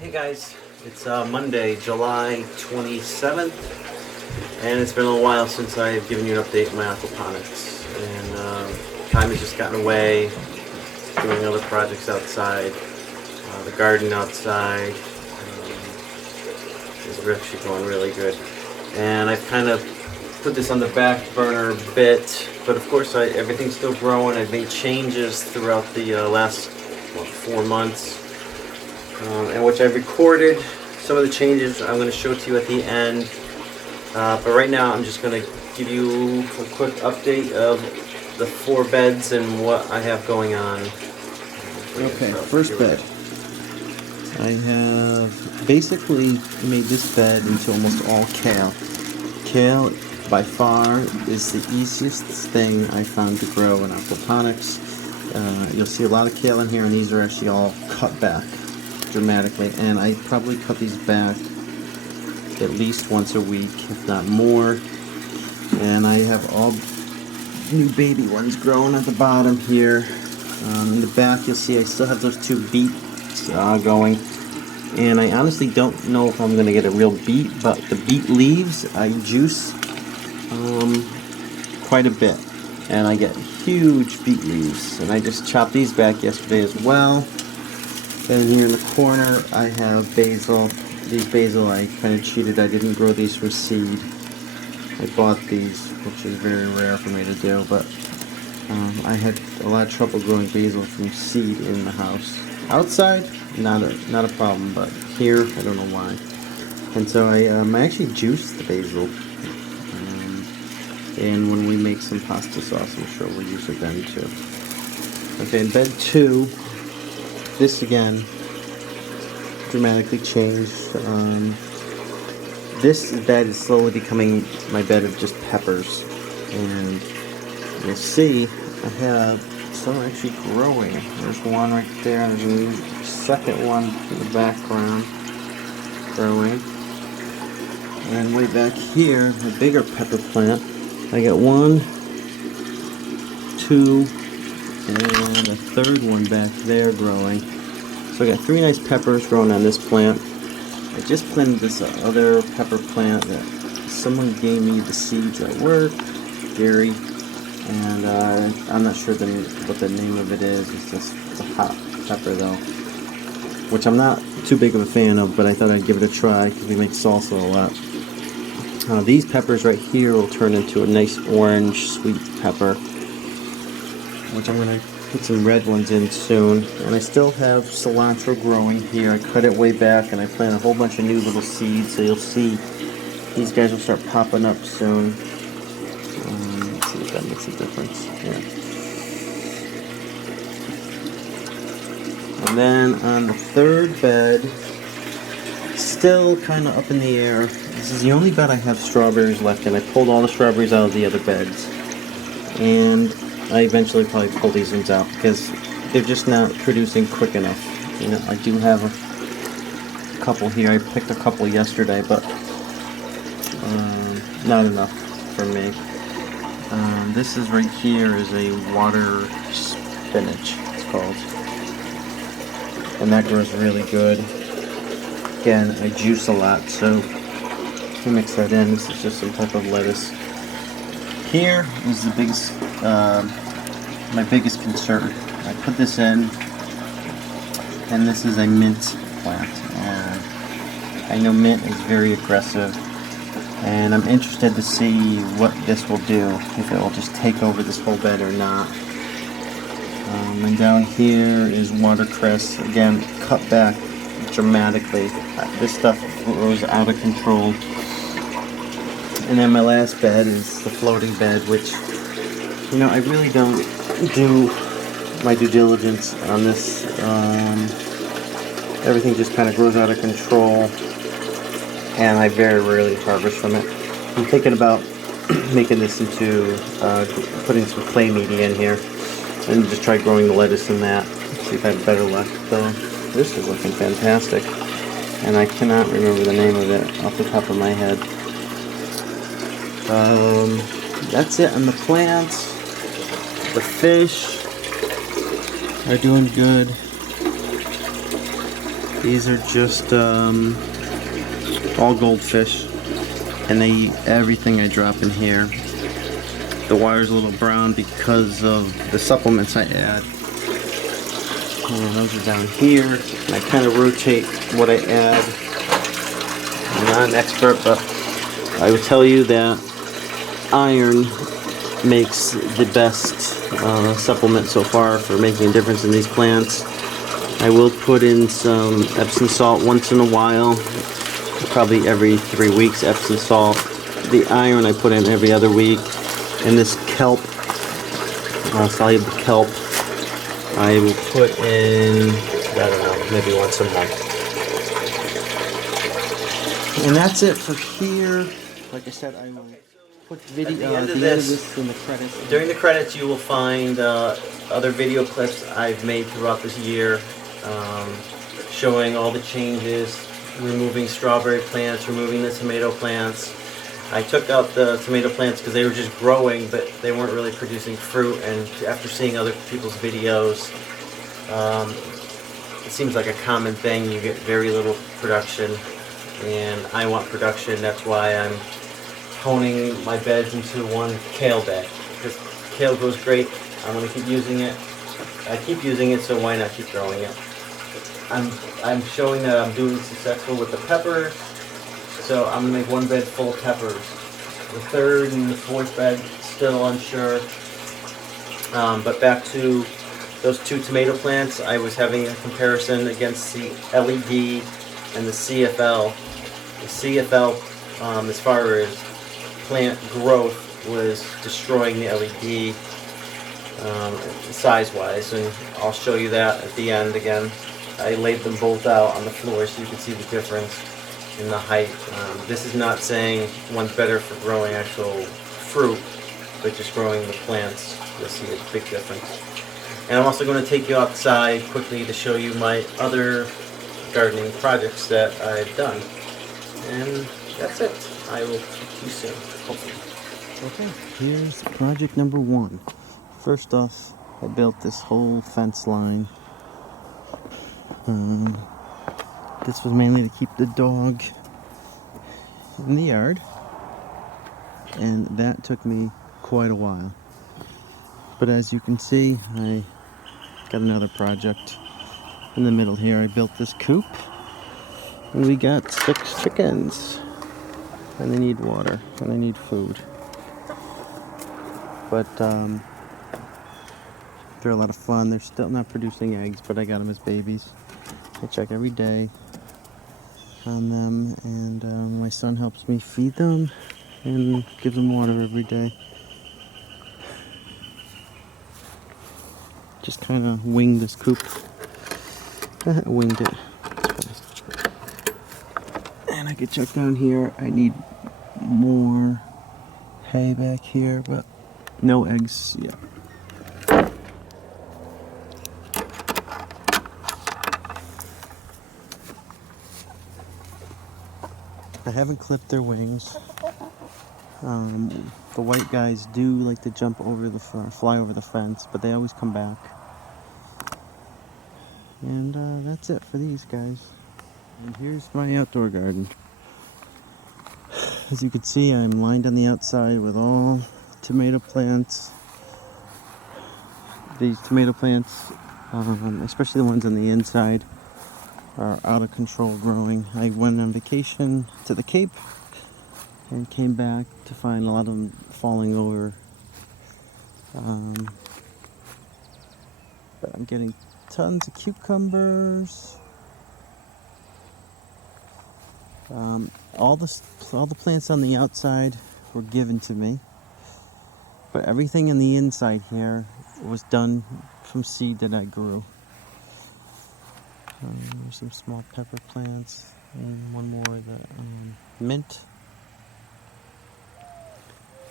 Hey guys, it's Monday, July 27th, and it's been a little while since I've given you an update on my aquaponics, and time has just gotten away, doing other projects outside, the garden outside is actually going really good, and I've kind of put this on the back burner a bit, but of course everything's still growing. I've made changes throughout the last 4 months. And which I've recorded some of the changes I'm going to show to you at the end, but right now I'm just going to give you a quick update of the 4 beds and what I have going on. Okay, first bed. I have basically made this bed into almost all kale. Kale by far is the easiest thing I found to grow in aquaponics. You'll see a lot of kale in here, and these are actually all cut back dramatically, and I probably cut these back at least once a week, if not more. And I have all new baby ones growing at the bottom here. In the back you'll see I still have those 2 beets going, and I honestly don't know if I'm going to get a real beet, but the beet leaves I juice quite a bit, and I get huge beet leaves, and I just chopped these back yesterday as well. Then here in the corner I have basil. These basil I kind of cheated. I didn't grow these from seed. I bought these, which is very rare for me to do, but I had a lot of trouble growing basil from seed in the house. Outside, not a problem, but here I don't know why. And so I actually juiced the basil, and when we make some pasta sauce, I'm sure we'll use it then too. Okay, in bed 2. This again dramatically changed. This bed is slowly becoming my bed of just peppers, and you'll see I have some actually growing. There's one right there, and there's a second one in the background growing. And way back here, a bigger pepper plant. I got 1, 2, and a third one back there growing. So I got 3 nice peppers growing on this plant. I just planted this other pepper plant that someone gave me the seeds at work, Gary, and I'm not sure what the name of it is. It's a hot pepper though, which I'm not too big of a fan of, but I thought I'd give it a try because we make salsa a lot. These peppers right here will turn into a nice orange sweet pepper, which I'm going to put some red ones in soon. And I still have cilantro growing here. I cut it way back, and I planted a whole bunch of new little seeds, so you'll see these guys will start popping up soon. Let's see if that makes a difference. Yeah. And then on the 3rd bed, still kind of up in the air. This is the only bed I have strawberries left in. I pulled all the strawberries out of the other beds, and I eventually probably pull these ones out because they're just not producing quick enough. You know, I do have a couple here. I picked a couple yesterday, but not enough for me. This is right here is a water spinach, it's called, and that grows really good. Again, I juice a lot, so we mix that in. This is just some type of lettuce. Here is the biggest, my biggest concern. I put this in, and this is a mint plant. And I know mint is very aggressive, and I'm interested to see what this will do, if it will just take over this whole bed or not. And down here is watercress, again, cut back dramatically. This stuff grows out of control. And then my last bed is the floating bed, which, you know, I really don't do my due diligence on this. Everything just kind of grows out of control, and I very rarely harvest from it. I'm thinking about making this into, putting some clay media in here, and just try growing the lettuce in that, see if I have better luck. So this is looking fantastic, and I cannot remember the name of it off the top of my head. That's it on the plants. The fish are doing good. These are just all goldfish, and they eat everything I drop in here. The water's a little brown because of the supplements I add. And those are down here. And I kind of rotate what I add. I'm not an expert, but I would tell you that iron makes the best supplement so far for making a difference in these plants. I will put in some Epsom salt once in a while, probably every 3 weeks, Epsom salt. The iron I put in every other week. And this kelp, soluble kelp, I will put in, I don't know, maybe once a month. And that's it for here. Like I said, I will put video, the end of this in the credits. During the credits, you will find other video clips I've made throughout this year, showing all the changes, removing strawberry plants, removing the tomato plants. I took out the tomato plants because they were just growing, but they weren't really producing fruit. And after seeing other people's videos, it seems like a common thing. You get very little production, and I want production. That's why I'm honing my beds into one kale bed, because kale grows great. I'm going to keep using it. I keep using it, so why not keep growing it? I'm showing that I'm doing successful with the peppers, so I'm going to make one bed full of peppers. The third and the fourth bed, still unsure. But back to those 2 tomato plants, I was having a comparison against the LED and the CFL. The CFL, as far as plant growth, was destroying the LED size-wise, and I'll show you that at the end again. I laid them both out on the floor so you can see the difference in the height. This is not saying one's better for growing actual fruit, but just growing the plants, you'll see a big difference. And I'm also going to take you outside quickly to show you my other gardening projects that I've done. And that's it. I will talk to you soon, hopefully. Okay, here's project number 1. First off, I built this whole fence line. This was mainly to keep the dog in the yard, and that took me quite a while. But as you can see, I got another project in the middle here. I built this coop, and we got 6 chickens, and they need water, and they need food. But they're a lot of fun. They're still not producing eggs, but I got them as babies. I check every day on them, and my son helps me feed them and gives them water every day. Just kind of winged this coop. Winged it. And I could check down here. I need more hay back here, but no eggs yet. I haven't clipped their wings. The white guys do like to jump over the fly over the fence, but they always come back. And that's it for these guys. And here's my outdoor garden. As you can see, I'm lined on the outside with all tomato plants. These tomato plants, especially the ones on the inside, are out of control growing. I went on vacation to the Cape and came back to find a lot of them falling over. But I'm getting tons of cucumbers. All the plants on the outside were given to me, but everything in the inside here was done from seed that I grew. There's some small pepper plants, and one more the mint,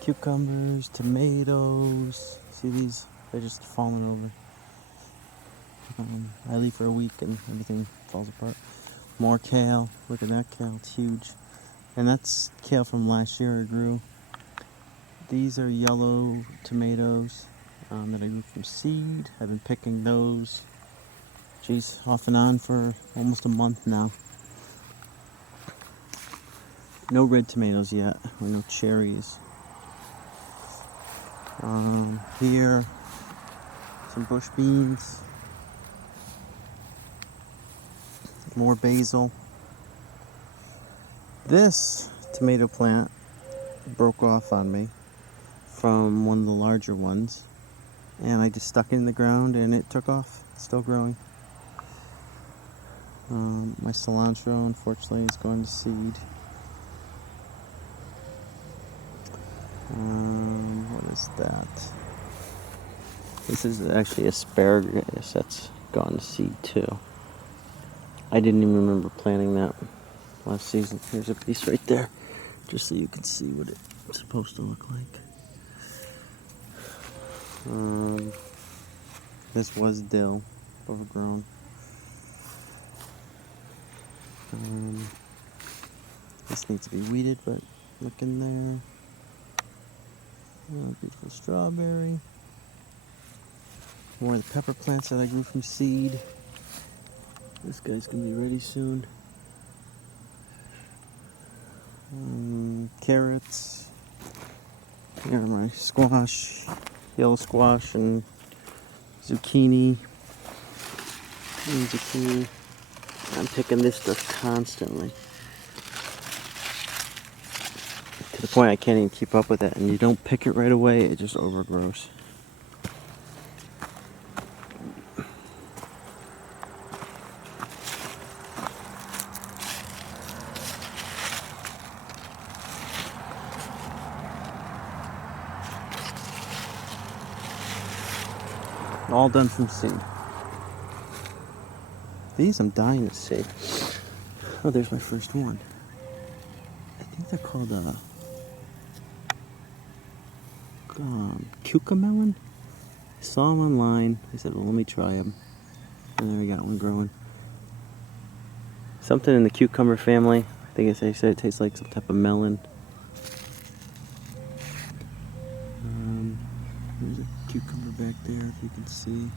cucumbers, tomatoes. See these? They're just falling over. I leave for a week and everything falls apart. More kale. Look at that kale, it's huge. And that's kale from last year I grew. These are yellow tomatoes that I grew from seed. I've been picking those. Geez, off and on for almost a month now. No red tomatoes yet, or no cherries. Here, some bush beans, more basil. This tomato plant broke off on me from one of the larger ones, and I just stuck it in the ground and it took off. It's still growing. My cilantro, unfortunately, is going to seed. What is that? This is actually asparagus that's gone to seed too. I didn't even remember planting that last season. Here's a piece right there, just so you can see what it's supposed to look like. This was dill, overgrown. This needs to be weeded, but look in there. Beautiful strawberry. More of the pepper plants that I grew from seed. This guy's gonna be ready soon. Carrots. Here are my squash, yellow squash, and zucchini. And zucchini. I'm picking this stuff constantly. To the point I can't even keep up with it, and you don't pick it right away, it just overgrows. All done from seed. These I'm dying to see. Oh, there's my first one. I think they're called cucamelon. I saw them online. I said, well, let me try them. And there we got one growing. Something in the cucumber family. I think they said it tastes like some type of melon. There's a cucumber back there, if you can see.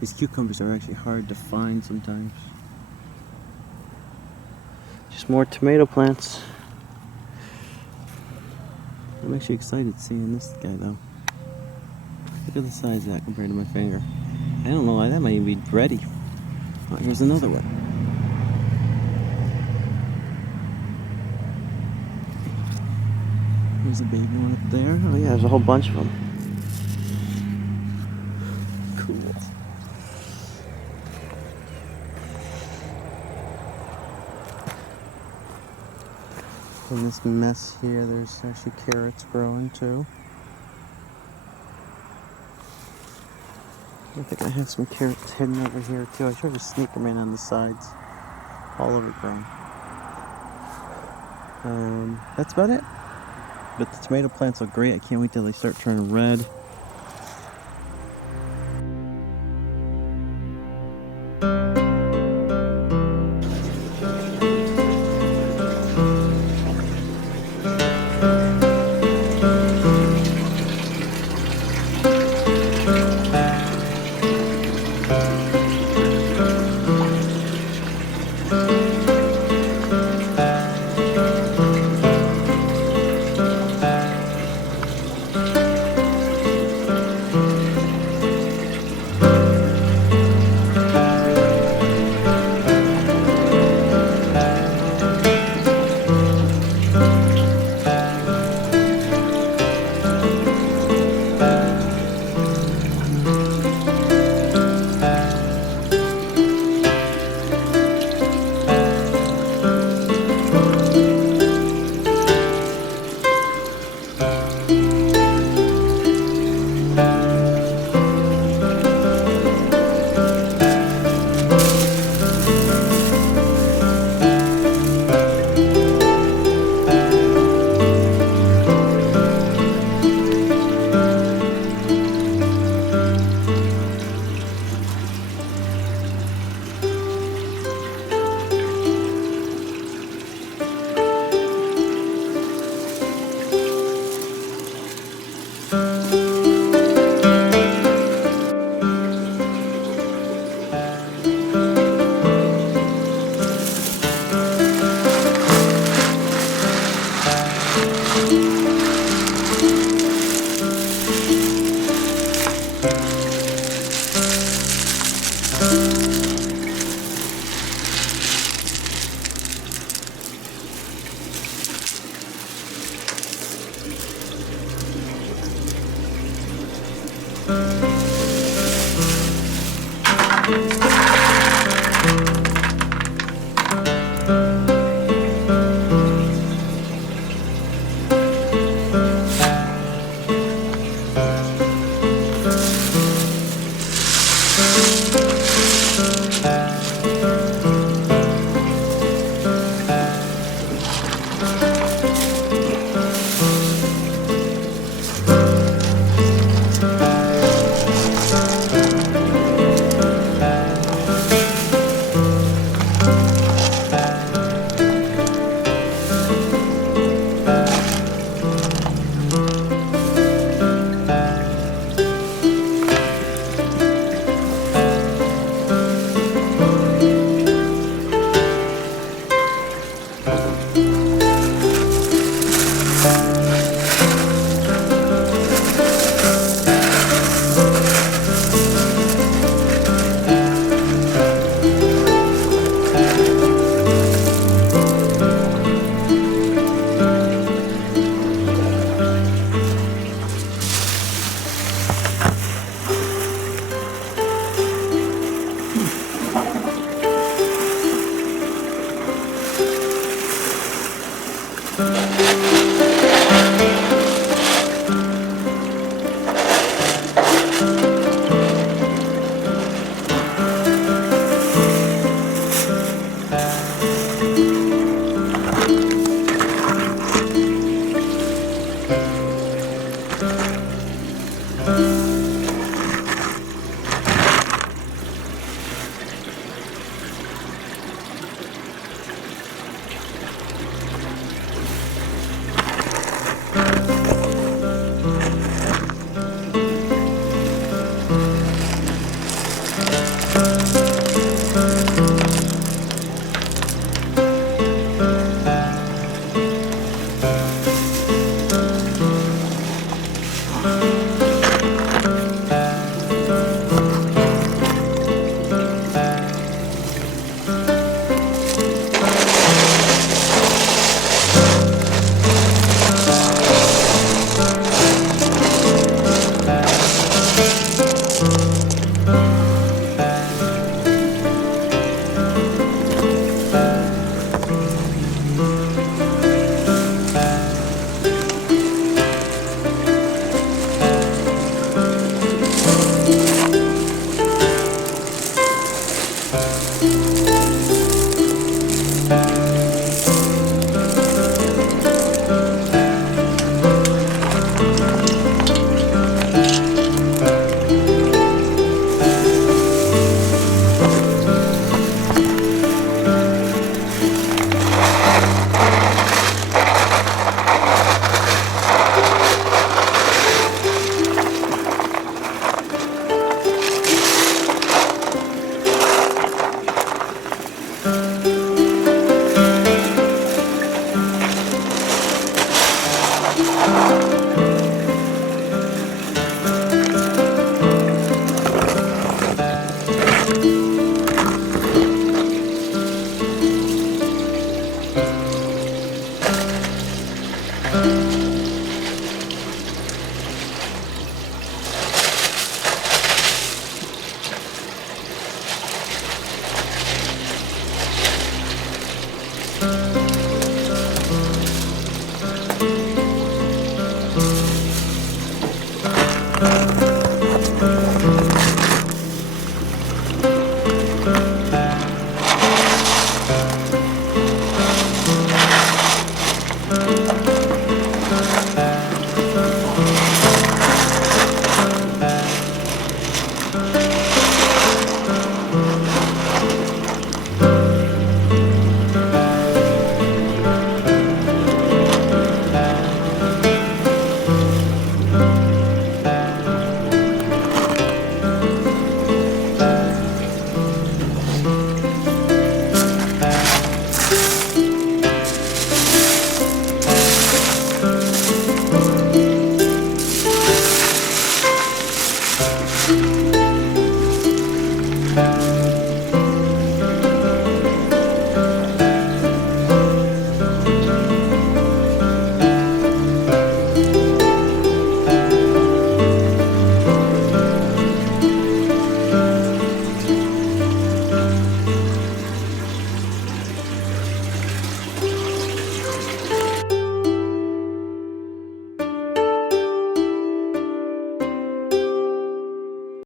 These cucumbers are actually hard to find sometimes. Just more tomato plants. I'm actually excited seeing this guy though. Look at the size of that compared to my finger. I don't know why that might even be ready. Oh, here's another one. There's a baby one up there. Oh yeah, there's a whole bunch of them. Cool. In this mess here, there's actually carrots growing too. I think I have some carrots hidden over here too. I tried to sneak them in on the sides. All overgrown. That's about it. But the tomato plants look great. I can't wait till they start turning red.